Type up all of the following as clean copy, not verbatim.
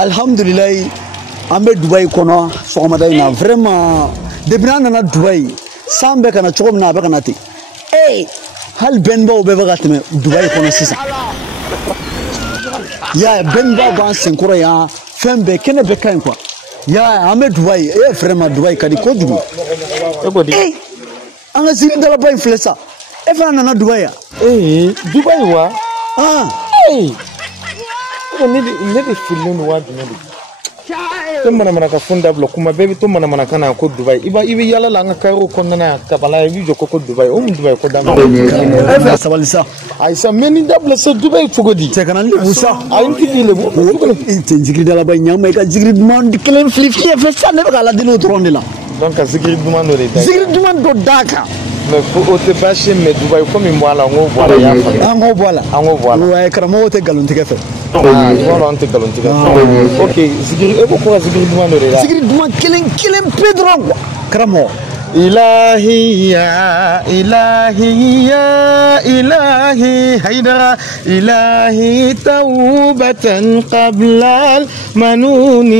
Alhamdulillah, ambe Dubai kono sogomada ina vraiment depuis nana Dubai sambe kana chogom na be kana ti hal benba o be bagatme Dubai kono sisa ya benba ban senkoro ya fembe kene be kan quoi ya ambe Dubai vraiment Dubai kadi ko dugu anga ziri dala bay flesa fa nana Dubai ya Dubai wa ne filin wa to mana ka funda blo kuma bebi to mana kana ko Dubai ibi yala la nga karo ko nana tabala ibi joko ko Dubai Dubai ko dam sabalisa aisa meni dabla so Dubai fogodi te kana li busa ayinti dile bo te jigri dala bay nyama ka jigri demand kelen flip fe sa ne ka la dilo tronde la donc zigri demand do daka mais faut te bâcher mais Dubai comme moi on voilà ya on voilà ouais karamo te galonti ka fe voilà on te galonti ka OK zigri e ko zigri demand do la zigri demand kelen pedro karamo إلهي يا إلهي يا إلهي هيدرا إلهي توبة قبل المنون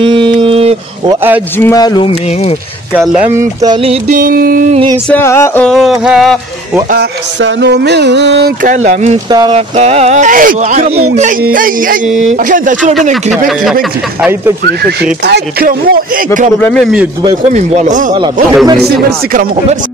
وأجمل منك لم تلد نساؤها وأحسن منك لم ترقى عيني أكيد شنو بدنا نكري أي تكري كرمو le problème est mieux Dubaï comme il voilà merci Karamo merci